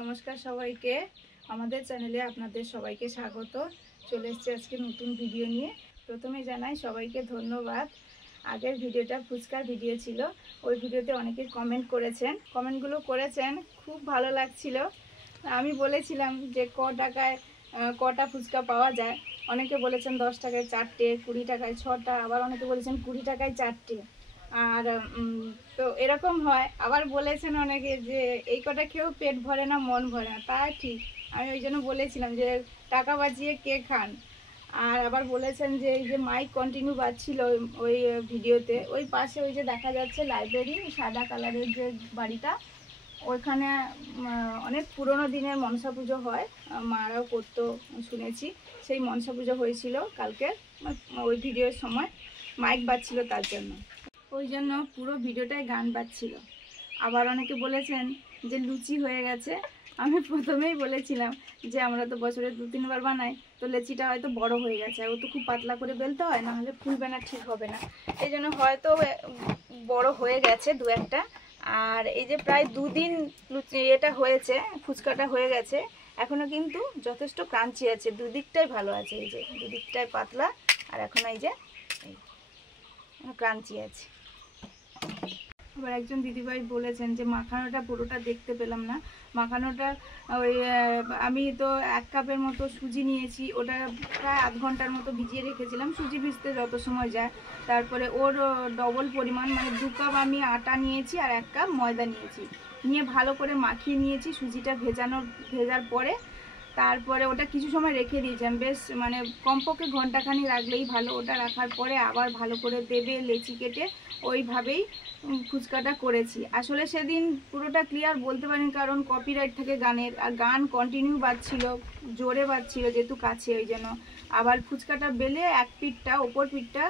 নমস্কার সবাইকে, আমাদের চ্যানেলে আপনাদের সবাইকে স্বাগত। চলে এসেছি আজকে নতুন ভিডিও নিয়ে। প্রথমে জানাই সবাইকে ধন্যবাদ। আগের ভিডিওটা ফুচকার ভিডিও ছিল, ওই ভিডিওতে অনেকে কমেন্টগুলো করেছেন, খুব ভালো লাগছিল। আমি বলেছিলাম যে কটা ফুচকা পাওয়া যায়। অনেকে বলেছেন 10 টাকায় 4টে, 20 টাকায় 6টা, আবার অনেকে বলেছেন 20 টাকায় 4টে। আর তো এরকম হয়। আবার বলেছেন অনেকে যে এই কটা খেয়েও পেট ভরে না, মন ভরে না। তা ঠিক, আমি ওই জন্য বলেছিলাম যে টাকা বাঁচিয়ে কে খান। আর আবার বলেছেন যে এই যে মাইক কন্টিনিউ বাজছিল ওই ভিডিওতে, ওই পাশে ওই যে দেখা যাচ্ছে লাইব্রেরি, সাদা কালারের যে বাড়িটা, ওইখানে অনেক পুরনো দিনের মনসা পুজো হয়, মারাও করতো শুনেছি। সেই মনসা পুজো হয়েছিল কালকে, ওই ভিডিওর সময় মাইক বাজছিল, তার জন্য ওই জন্য পুরো ভিডিওটায় গান বাজছিল। আবার অনেকে বলেছেন যে লুচি হয়ে গেছে। আমি প্রথমেই বলেছিলাম যে আমরা তো বছরে 2-3 বার বানাই, তো লেচিটা হয়তো বড় হয়ে গেছে, ও তো খুব পাতলা করে বেলতে হয়, নাহলে ফুলবে না, ঠিক হবে না। এই জন্য হয়তো বড় হয়ে গেছে 2-1টা। আর এই যে প্রায় 2 দিন এটা হয়েছে, ফুচকাটা হয়ে গেছে, এখনও কিন্তু যথেষ্ট ক্রাঞ্চি আছে, দুদিকটাই ভালো আছে। এই যে দুদিকটাই পাতলা, আর এখন এই যে ক্রাঞ্চি আছে। আবার একজন দিদিভাই বলেছেন যে মাখানোটা পুরোটা দেখতে পেলাম না। মাখানোটা ওই আমি তো 1 কাপের মতো সুজি নিয়েছি, ওটা প্রায় আধ ঘন্টার মতো ভিজিয়ে রেখেছিলাম। সুজি ভিজতে যত সময় যায়, তারপরে ওর ডবল পরিমাণ, মানে 2 কাপ আমি আটা নিয়েছি আর 1 কাপ ময়দা নিয়ে ভালো করে মাখিয়ে নিয়েছি। সুজিটা ভেজার পরে তারপরে ওটা কিছু সময় রেখে দিয়েছিলাম, বেশ মানে কমপক্ষে ঘন্টাখানি রাখলেই ভালো। ওটা রাখার পরে আবার ভালো করে দেবে লেচি কেটে, ওইভাবেই ফুচকাটা করেছি। আসলে সেদিন পুরোটা ক্লিয়ার বলতে পারিনি, কারণ কপিরাইট থাকে গানের, আর গান কন্টিনিউ বাজছিল, জোরে বাজছিল যেহেতু কাছে, ওই জন্য। আবার ফুচকাটা বেলে এক পিঠটা, ওপর পিঠটা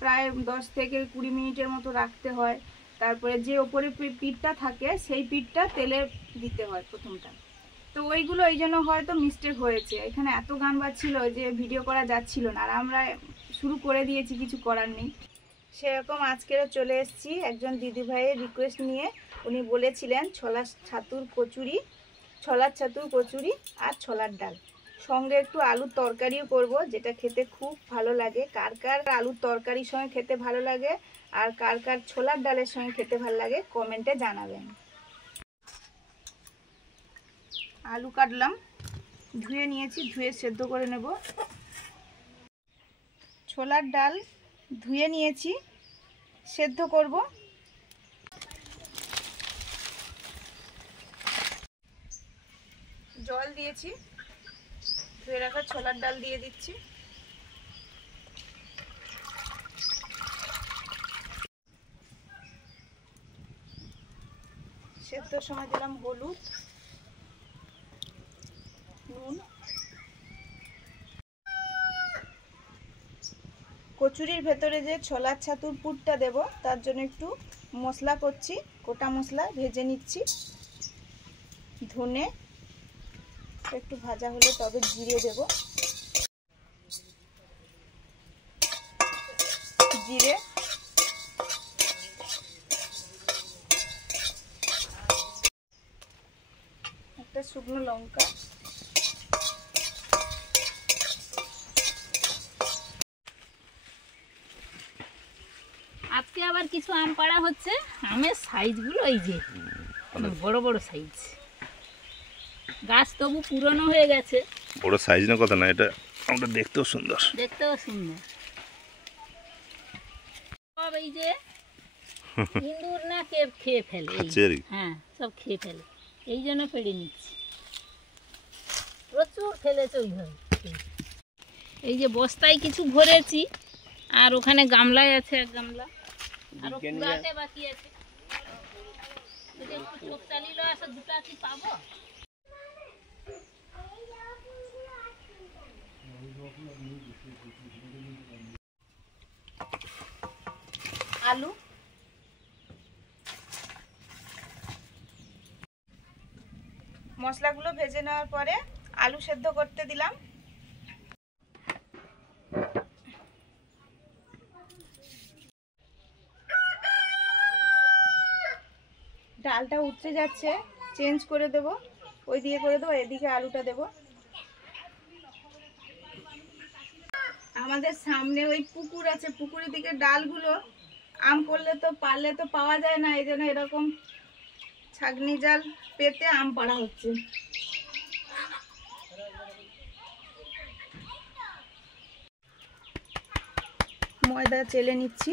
প্রায় 10 থেকে 20 মিনিটের মতো রাখতে হয়। তারপরে যে ওপরে পিঠটা থাকে সেই পিঠটা তেলে দিতে হয় প্রথমটা। তো ওইগুলো এই জন্য হয়তো মিস্টেক হয়েছে। এখানে এত গান বাজছিল যে ভিডিও করা যাচ্ছিল না, আর আমরা শুরু করে দিয়েছি, কিছু করার নেই। সেরকম আজকেরও চলে এসেছি একজন দিদিভাইয়ের রিকোয়েস্ট নিয়ে। উনি বলেছিলেন ছোলার ছাতুর কচুরি আর ছোলার ডাল, সঙ্গে একটু আলুর তরকারিও করব, যেটা খেতে খুব ভালো লাগে। কার কার আলুর তরকারির সঙ্গে খেতে ভালো লাগে আর কার কার ছোলার ডালের সঙ্গে খেতে ভালো লাগে কমেন্টে জানাবেন। আলু কাটলাম, ধুয়ে নিয়েছি, ধুয়ে সেদ্ধ করে নেব। ছোলার ডাল ধুয়ে নিয়েছি, সেদ্ধ করব। জল দিয়েছি, ধুয়ে রাখা ছোলার ডাল দিয়ে দিচ্ছি। সেদ্ধর সময় দিলাম হলুদ, নুন। কচুরির ভেতরে যে ছোলার ছাতুর পুরটা দেব, তার জন্য একটু মশলা করছি, গোটা মশলা ভেজে নিচ্ছি। ধনে একটু ভাজা হলে তবে জিরে দেব, জিরে, একটা শুকনো লঙ্কা, আজকে আবার কিছু আম পাড়া হচ্ছে। আমের সাইজগুলো এই যে বড় বড় সাইজ, গাছ তবু পুরনো হয়ে গেছে। বড় সাইজ না কথা না, এটা আমরা দেখতেও সুন্দর। সব এই যে ইঁদুর না খেয়ে ফেলে, হ্যাঁ সব খেয়ে ফেলে, এই জন্য পেড়ে নিচ্ছি। প্রচুর ফেলেছে ওইভাবে। এই যে বস্তায় কিছু ভরেছি, আর ওখানে গামলায় আছে 1 গামলা, আর পুরাতে বাকি আছে। একটু চোখ চালিয়ে আসা, 2টা কি পাবো? আলু, মশলাগুলো ভেজে নেওয়ার পরে আলু সেদ্ধ করতে দিলাম। ডালটা উঠতে যাচ্ছে, চেঞ্জ করে দেব। ওই দিয়ে করে দেবো, এদিকে আলুটা দেবো। আমাদের সামনে ওই পুকুর আছে, পুকুরের দিকে ডালগুলো আম করলে তো পারলে তো পাওয়া যায় না, এই জন্য এরকম ছাগনি জাল পেতে আম পাড়া হচ্ছে। ময়দা চেলে নিচ্ছি।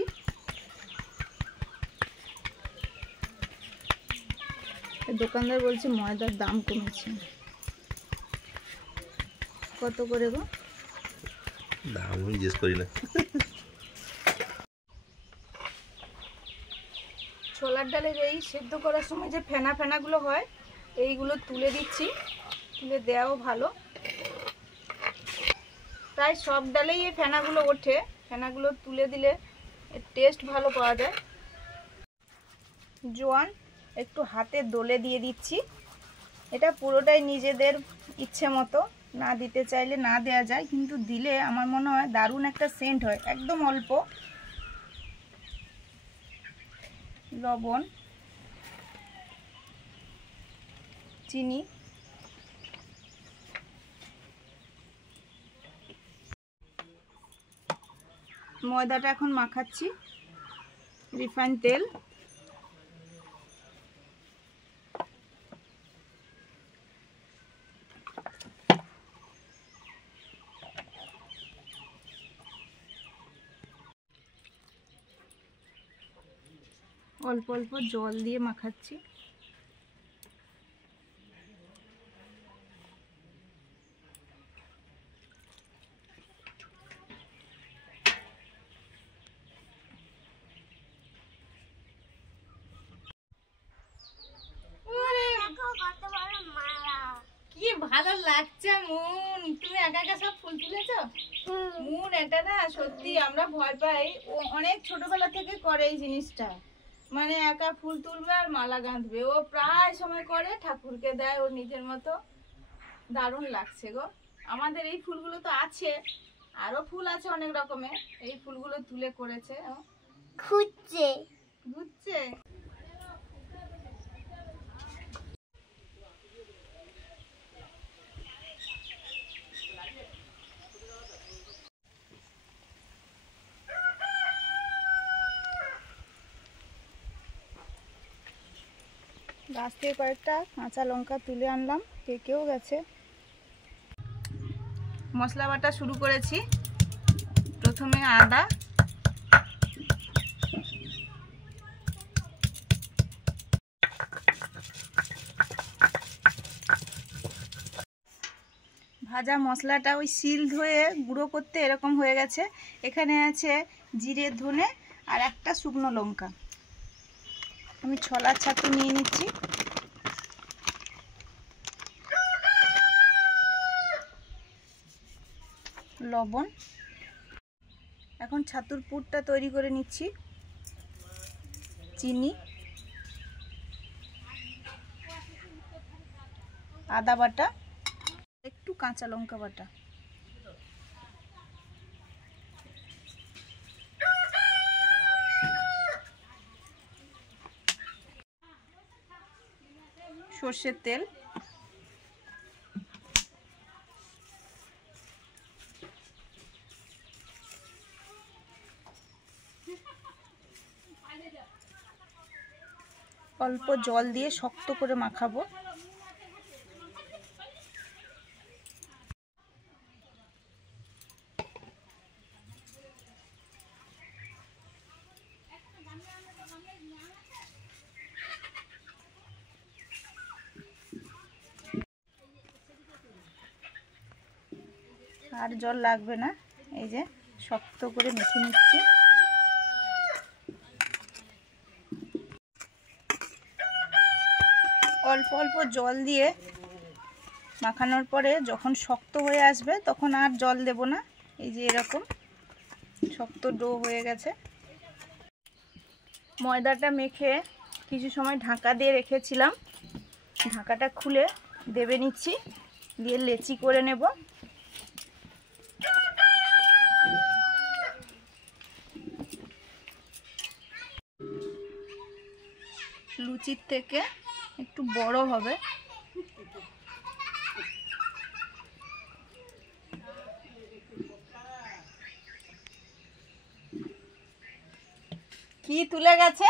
দোকানদার বলছে ময়দার দাম কমেছে। কত করে গো? দাম আমি জিজ্ঞেস করি না। ছোলার ডালের এই সেদ্ধ করার সময় যে ফেনা ফেনাগুলো হয়, এইগুলো তুলে দিচ্ছি। তুলে দেওয়াও ভালো, প্রায় সব ডালেই এই ফেনাগুলো ওঠে। ফেনাগুলো তুলে দিলে এর টেস্ট ভালো পাওয়া যায়। জোয়ান একটু হাতে দোলে দিয়ে দিচ্ছি। এটা পুরোটাই নিজেদের ইচ্ছে মতো, না দিতে চাইলে না দেয়া যায়, কিন্তু দিলে আমার মনে হয় দারুণ একটা সেন্ট হয়। একদম অল্প লবণ, চিনি, ময়দাটা এখন মাখাচ্ছি, রিফাইন তেল, অল্প অল্প জল দিয়ে মাখাচ্ছি। কি ভালো লাগছে মুন, তুমি একা একা সব ফুল তুলেছ? মুন এটা না সত্যি আমরা ভয় পাই, ও অনেক ছোটবেলা থেকে করে এই জিনিসটা, মানে একা ফুল তুলবে আর মালা গাঁথবে। ও প্রায় সময় করে, ঠাকুরকে দেয় ওর নিজের মতো। দারুণ লাগছে গো। আমাদের এই ফুলগুলো তো আছে, আরো ফুল আছে অনেক রকমের, এই ফুলগুলো তুলে করেছে। ঘুরছে ঘুরছে। গাছ থেকে কয়েকটা কাঁচা লঙ্কা তুলে আনলাম, পেকেও গেছে। মশলা বাটা শুরু করেছি। প্রথমে আদা, ভাজা মশলাটা ওই শিল ধুয়ে গুঁড়ো করতে এরকম হয়ে গেছে। এখানে আছে জিরে, ধনে আর একটা শুকনো লঙ্কা। আমি ছোলার ছাতু নিয়ে নিচ্ছি। লবণ। এখন ছাতুর পুরটা তৈরি করে নিচ্ছি। চিনি, আদা বাটা, একটু কাঁচা লঙ্কা বাটা, সর্ষের তেল, অল্প জল দিয়ে শক্ত করে মাখাবো। আর জল লাগবে না, এই যে শক্ত করে মেখে নিচ্ছি। অল্প অল্প জল দিয়ে মাখানোর পরে যখন শক্ত হয়ে আসবে তখন আর জল দেব না। এই যে এরকম শক্ত ডো হয়ে গেছে। ময়দাটা মেখে কিছু সময় ঢাকা দিয়ে রেখেছিলাম, ঢাকাটা খুলে দেবে নিচ্ছি, দিয়ে লেচি করে নেব। লুচির থেকে একটু বড় হবে। কি তুলে গেছে?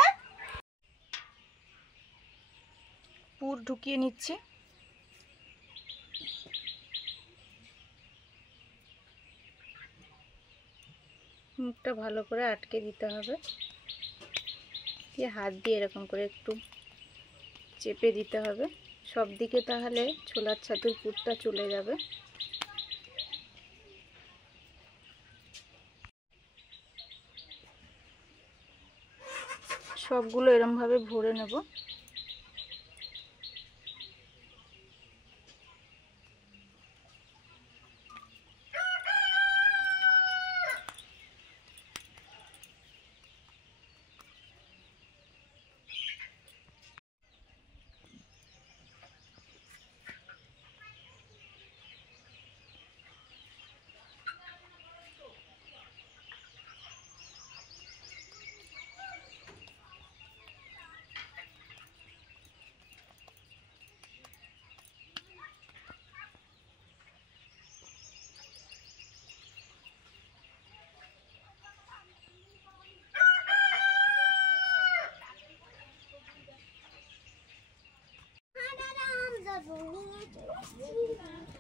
পুর ঢুকিয়ে নিচ্ছি। মুখটা ভালো করে আটকে দিতে হবে, দিয়ে হাত দিয়ে এরকম করে একটু চেপে দিতে হবে সব দিকে, তাহলে ছোলার ছাতুর পুরটা চলে যাবে। সবগুলো এরমভাবে ভরে নেব।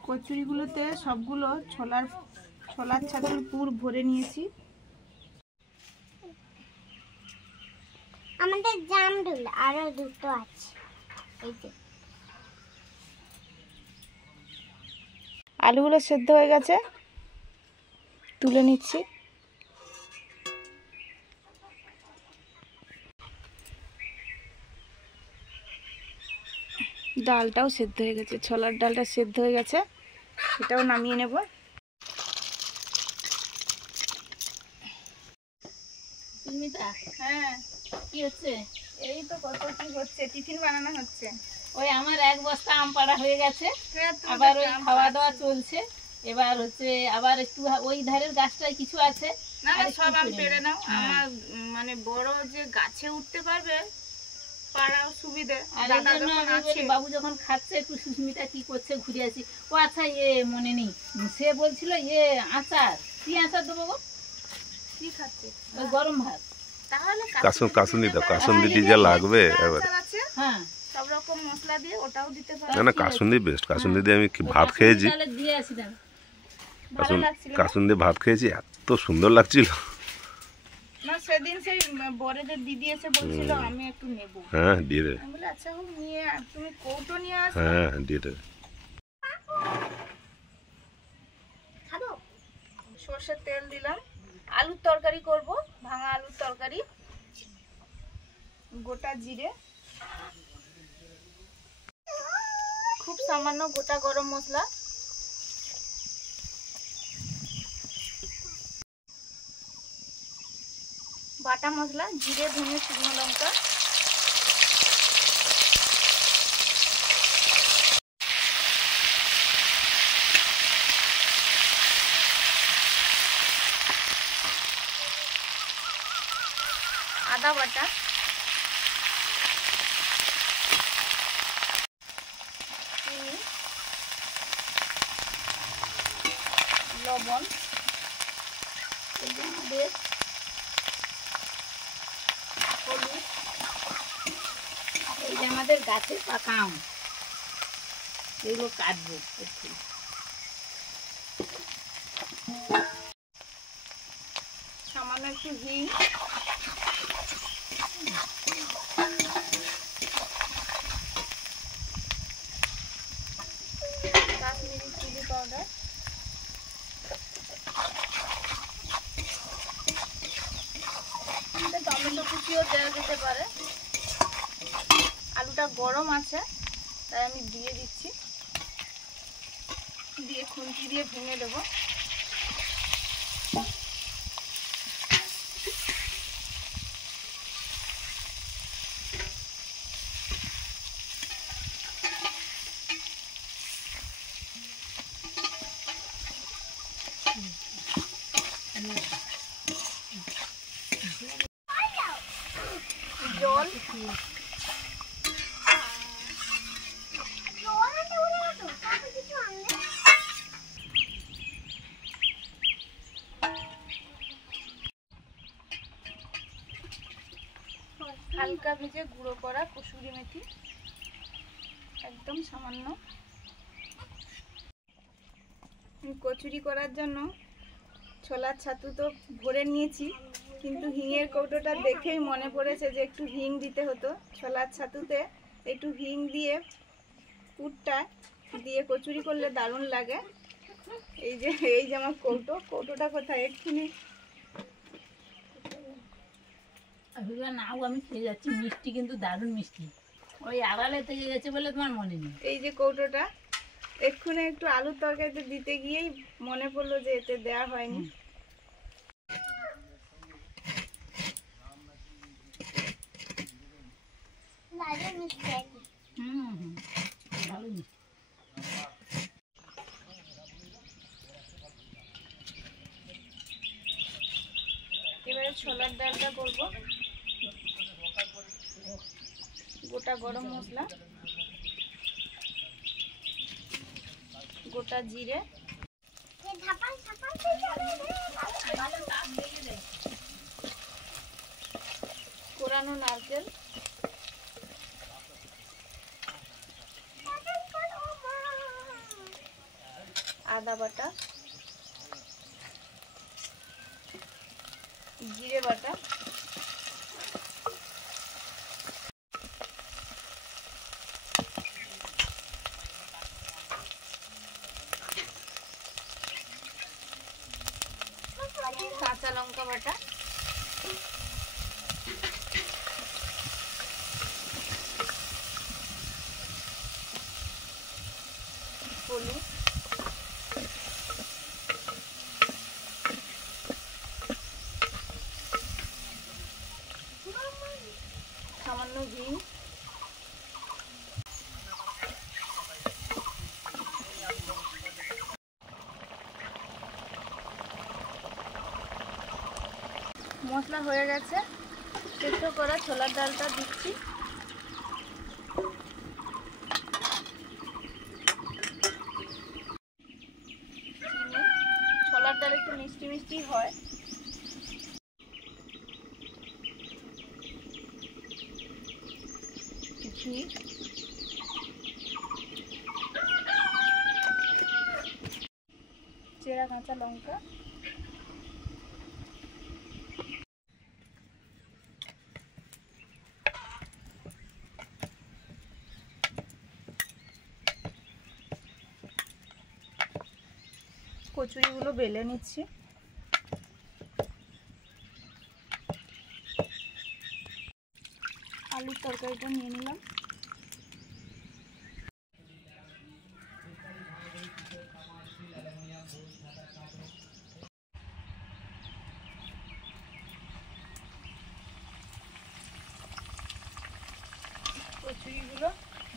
কচুরিগুলোতে সবগুলো ছোলার ছাতুর পুর ভরে নিয়েছি। আমাদের জামরুল আরো দুটো আছে। এই যে আলুগুলো সেদ্ধ হয়ে গেছে, তুলে নিচ্ছি। ডালটাও সেদ্ধ হয়ে গেছে, ছোলার ডালটা সেদ্ধ হয়ে গেছে, সেটাও নামিয়ে নেব। সুস্মিতা, হ্যাঁ, কি হচ্ছে? এই তো কত কি হচ্ছে, টিফিন বানানো হচ্ছে। ওই আমার 1 বস্তা আম পাড়া হয়ে গেছে, হ্যাঁ, তুমি আবার তো ওই আম খাওয়া পাড়ছো। দাওয়া চলছে। এবার হচ্ছে আবার একটু ওই ধারের গাছটায় কিছু আছে, না আর না, একটু সব আম পেড়ে পেড়ে নাও। হ্যাঁ। আমার মানে বড় যে গাছে উঠতে পারবে, পাড়াও সুবিধে। আর এই দাদা জন্য যখন আমি বলি আছে, বাবু যখন খাচ্ছে একটু সুস্মিতা কি করছে ঘুরে আসি। ও আচ্ছা, মনে নেই, সে বলছিল আচার, কি আচার দেবো গো? কি খাচ্ছে? ওই গরম ভাত। তাহলে কাসুন্দি দাও, পারে। কাসুন্দিটি যা লাগবে এবার। আচার আছে, হ্যাঁ, সব রকম মশলা দিয়ে ওটাও দিতে পারে। না না, কাসুন্দি বেস্ট। কাসুন্দি দিয়ে আমি ভাত খেয়েছি, তাহলে দিয়ে আসি না। ভালো লাগছিল না? কাসুন্দি ভাত খেয়েছি, এত সুন্দর লাগছিল। না, সেদিন সেই বরেদের দিদি এসে বলছিল আমি একটু নেব। হ্যাঁ, দিয়ে দেবে। আমি বলি আচ্ছা হোক, নিয়ে তুমি কৌটো নিয়ে আসো। হ্যাঁ, দিয়ে দেবে। খাবো। সর্ষের তেল দিলাম। আলুর তরকারি করব, ভাঙা আলুর তরকারি। গোটা জিরে, খুব সামান্য গোটা গরম মশলা, বাটা মশলা, জিরে, ধনে, শুকনো লঙ্কা, আদা বাটা, চিনি, লবণ, এই যে আমাদের হলুদ, এই যে আমাদের গাছের পাকা আম, এগুলো কাটবো একটু। সামান্য একটু হিং, কাশ্মীরি চিলি পাউডার, টমেটো কুচিও দেওয়া যেতে পারে। আলুটা গরম আছে তাই আমি দিয়ে দিচ্ছি, দিয়ে খুন্তি দিয়ে ভেঙে দেবো। জল, হালকা ভেজে গুঁড়ো করা কসুরি মেথি একদম সামান্য। কচুরি করার জন্য ছোলার ছাতু তো ভরে নিয়েছি, কিন্তু হিঙের কৌটোটা দেখেই মনে পড়েছে যে একটু হিং দিতে হতো। ছোলার ছাতুতে একটু হিং দিয়ে পুরটা দিয়ে কচুরি করলে দারুণ লাগে। এই যে আমার কৌটোটা কোথায়, এক্ষুনি নাও আমি খেয়ে যাচ্ছি, মিষ্টি কিন্তু দারুণ মিষ্টি। ওই আড়ালে থেকে গেছে বলে তোমার মনে নেই। এই যে কৌটোটা এক্ষুনি একটু আলুর তরকারিতে দিতে গিয়েই মনে পড়লো যে এতে দেওয়া হয়নি। দারুণ মিষ্টি আছে। ভালো মিষ্টি। এবারে ছোলার ডালটা করব। গোটা গরম মশলা, গোটা জিরে, কোরানো নারকেল, আদা বাটা, জিরে বাটা, কাঁচা লঙ্কা বাটা, হলুদ, সামান্য ঘি, মশলা হয়ে গেছে। সেদ্ধ করা ছোলার ডালটা দিচ্ছি। ছোলার ডাল একটু মিষ্টি মিষ্টি হয়। ঘি, চেরা কাঁচা লঙ্কা, কচুরিগুলো বেলে নিচ্ছি। আলুর তরকারিটা নিয়ে নিলাম। কচুরিগুলো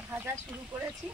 ভাজা শুরু করেছি।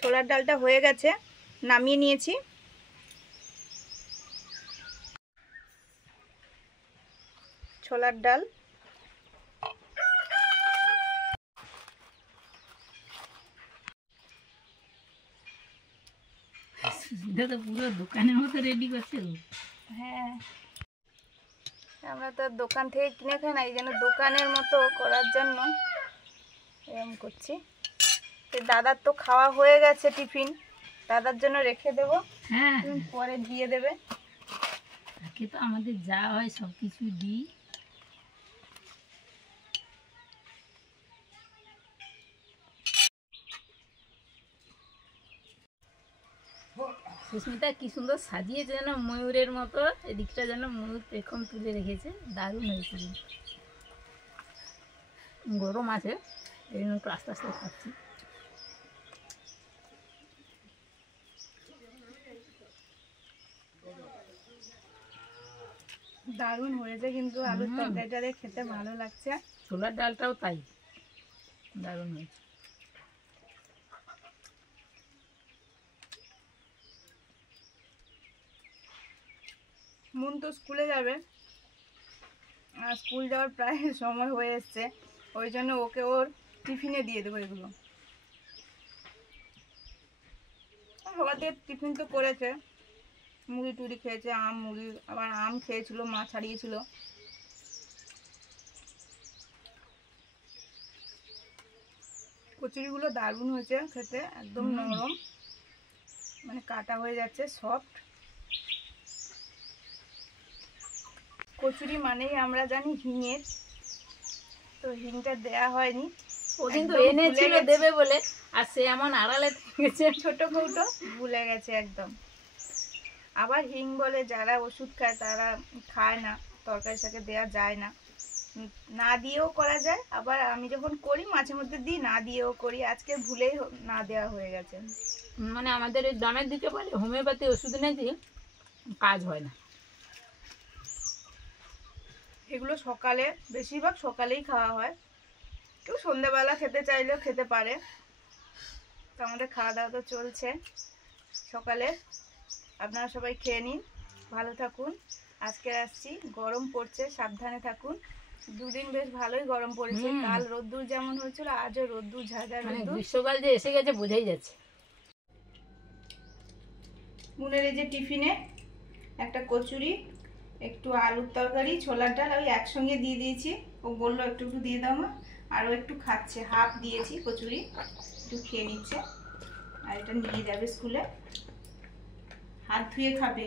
ছোলার ডালটা হয়ে গেছে, নামিয়ে নিয়েছি। ছোলার ডাল, এটা তো পুরো দোকানের মতো রেডি করছে ও। হ্যাঁ, আমরা তো আর দোকান থেকে কিনে খাই না, এই জন্য দোকানের মতো করার জন্য এরকম করছি। তো দাদার তো খাওয়া হয়ে গেছে টিফিন, দাদার জন্য রেখে দেবো, হ্যাঁ পরে দিয়ে দেবে। তাকে তো আমাদের যা হয় সব কিছু দিই। সুস্মিতা কি সুন্দর সাজিয়েছে যেন ময়ূরের মতো, এদিকটা যেন ময়ূর পেখম তুলে রেখেছে, দারুণ হয়েছে কিন্তু। গরম আছে এই জন্য একটু আস্তে আস্তে খাচ্ছি। দারুণ হয়েছে কিন্তু আলুর তরকারিটা দিয়ে খেতে ভালো লাগছে। ছোলার ডালটাও তাই দারুণ হয়েছে। মন তো স্কুলে যাবে, আর স্কুল যাওয়ার প্রায় সময় হয়ে এসছে, ওই জন্য ওকে ওর টিফিনে দিয়ে দেবো এগুলো। সকাল থেকে টিফিন তো করেছে, মুড়ি টুড়ি খেয়েছে, আম মুড়ি, আবার আম খেয়েছিল, মা ছাড়িয়েছিল। কচুরিগুলো দারুণ হয়েছে খেতে, একদম নরম, মানে কাটা হয়ে যাচ্ছে, সফট। কচুরি মানেই আমরা জানি হিঙের, তো হিংটা দেয়া হয়নি। ওদিন তো একদম ভুলে এনেছিল গেছি। দেবে বলে, আর সে এমন আড়ালে থেকেছে। ছোট কৌটো ভুলে গেছে একদম। আবার হিং বলে যারা ওষুধ খায় তারা খায় না, তরকারির সাথে দেওয়া যায় না, না দিয়েও করা যায়। আবার আমি যখন করি মাঝে মধ্যে দিই, না দিয়েও করি, আজকে ভুলেই না দেওয়া হয়ে গেছে। মানে আমাদের এই গ্রামের দিকে বলে হোমিওপ্যাথি ওষুধ নাকি কাজ হয় না। এগুলো সকালে, বেশিরভাগ সকালেই খাওয়া হয়, কেউ সন্ধ্যেবেলা খেতে চাইলেও খেতে পারে। তো আমাদের খাওয়া দাওয়া তো চলছে সকালে, আপনারা সবাই খেয়ে নিন, ভালো থাকুন। আজকে আসছি, গরম পড়ছে, সাবধানে থাকুন। দুদিন বেশ ভালোই গরম পড়েছে, কাল রোদ্দুর যেমন হয়েছিল আজও রোদ্দুর, ঝাঁঝা মানে রোদ্দুর। গ্রীষ্মকাল যে এসে গেছে বোঝাই যাচ্ছে। মুনের এই যে টিফিনে একটা কচুরি, একটু আলুর তরকারি, ছোলার ডাল ওই একসঙ্গে দিয়ে দিয়েছি। ও বললো একটু একটু দিয়ে দাও মা, আর ও একটু খাচ্ছে, হাফ দিয়েছি কচুরি, একটু খেয়ে নিচ্ছে। আর এটা নিয়ে যাবে স্কুলে, হাত ধুয়ে খাবে।